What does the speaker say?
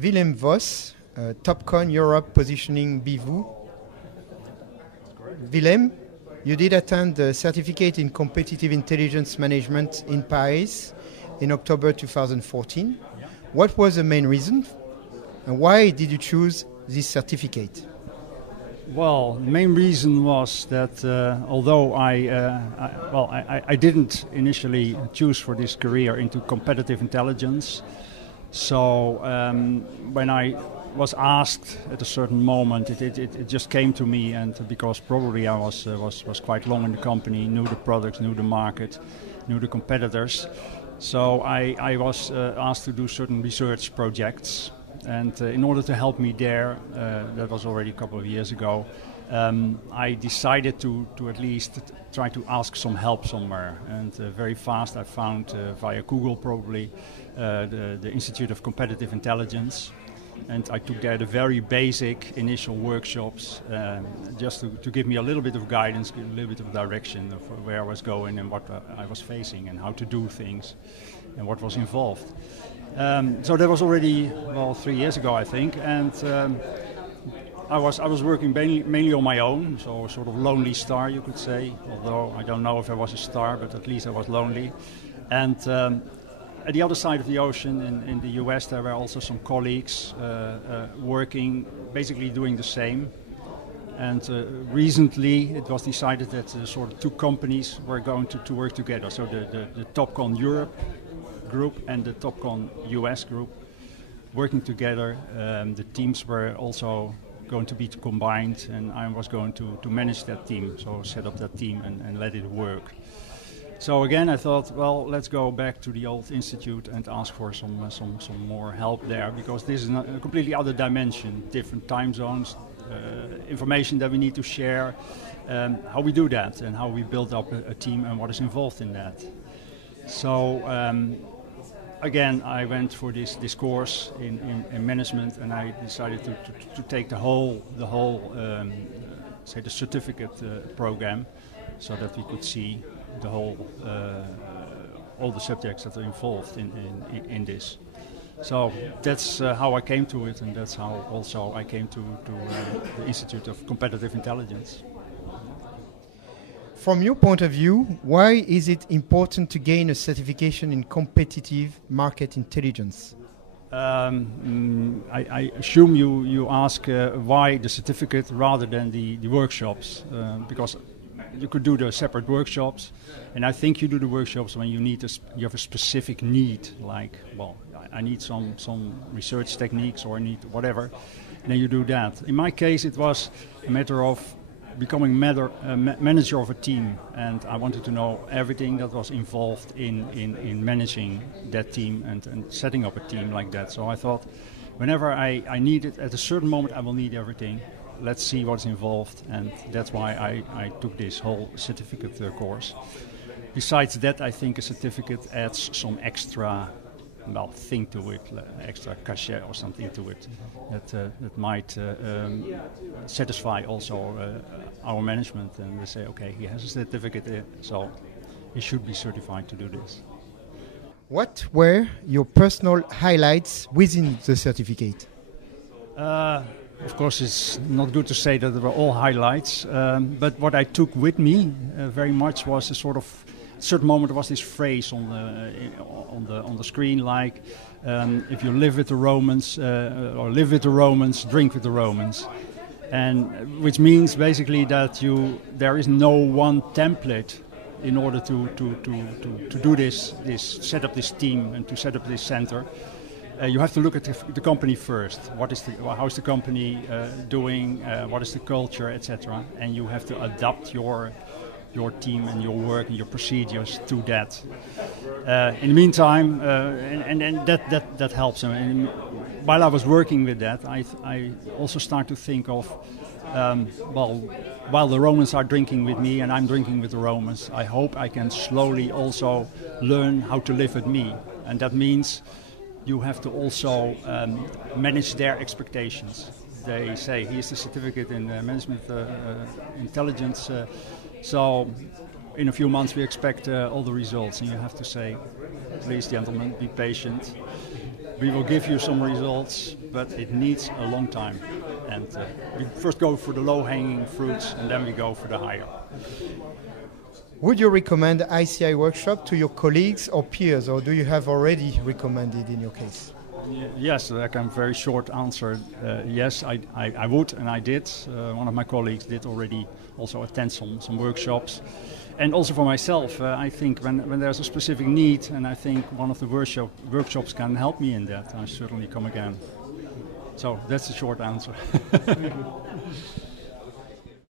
Willem Vos, Topcon Europe positioning BV. Willem, you did attend the certificate in competitive intelligence management in Paris in October 2014. Yeah. What was the main reason and why did you choose this certificate? Well, the main reason was that although I didn't initially choose for this career into competitive intelligence, so when I was asked at a certain moment, it just came to me, and because probably I was quite long in the company, knew the products, knew the market, knew the competitors, so I was asked to do certain research projects. And in order to help me there, that was already a couple of years ago, I decided to at least try to ask some help somewhere. And very fast I found, via Google probably, the Institute of Competitive Intelligence. And I took there the very basic initial workshops, just to give me a little bit of guidance, give a little bit of direction of where I was going and what I was facing and how to do things and what was involved. So that was already 3 years ago, I think, and I was working mainly on my own, so sort of lonely star, you could say. Although I don't know if I was a star, but at least I was lonely. And at the other side of the ocean, in the US, there were also some colleagues working, basically doing the same. And recently, it was decided that sort of two companies were going to work together. So the Topcon Europe group and the Topcon US group working together. The teams were also going to be combined, and I was going to manage that team, so set up that team and let it work. So again, I thought, well, let's go back to the old institute and ask for some more help there, because this is a completely other dimension, different time zones, information that we need to share, how we do that and how we build up a team and what is involved in that. So again, I went for this course in management, and I decided to take the whole say the certificate program, so that we could see the whole all the subjects that are involved in this. So that's how I came to it, and that's how also I came to the Institute of Competitive Intelligence. From your point of view, why is it important to gain a certification in competitive market intelligence? I assume you ask why the certificate rather than the workshops, because you could do the separate workshops, and I think you do the workshops when you have a specific need, like, well, I need some research techniques, or I need whatever, and then you do that. In my case, it was a matter of becoming manager of a team, and I wanted to know everything that was involved in managing that team and setting up a team like that. So I thought, whenever I need it, at a certain moment I will need everything. Let's see what's involved, and that's why I took this whole certificate course. Besides that, I think a certificate adds some extra thing to it, extra cachet or something to it, that might satisfy also our management, and they say, okay, he has a certificate, so he should be certified to do this. What were your personal highlights within the certificate? Of course, it's not good to say that they were all highlights, but what I took with me very much was a sort of certain moment. There was this phrase on the screen, like, if you live with the Romans or live with the Romans, drink with the Romans, and which means basically that there is no one template in order to do this set up this team and to set up this center. You have to look at the company first. How is the company doing? What is the culture, etc. And you have to adapt your team and your work and your procedures to that. In the meantime, and that helps. And while I was working with that, I also start to think of, while the Romans are drinking with me and I'm drinking with the Romans, I hope I can slowly also learn how to live with me. And that means you have to also manage their expectations. They say, here's the certificate in management intelligence, so in a few months we expect all the results, and you have to say, please gentlemen, be patient. we will give you some results, but it needs a long time. And we first go for the low-hanging fruits, and then we go for the higher. Would you recommend ICI workshop to your colleagues or peers, or do you have already recommended in your case? Yes, like a very short answer. Yes, I would, and I did. One of my colleagues did already also attend some workshops. And also for myself, I think when there's a specific need, and I think one of the workshops can help me in that, I certainly come again. So that's the short answer.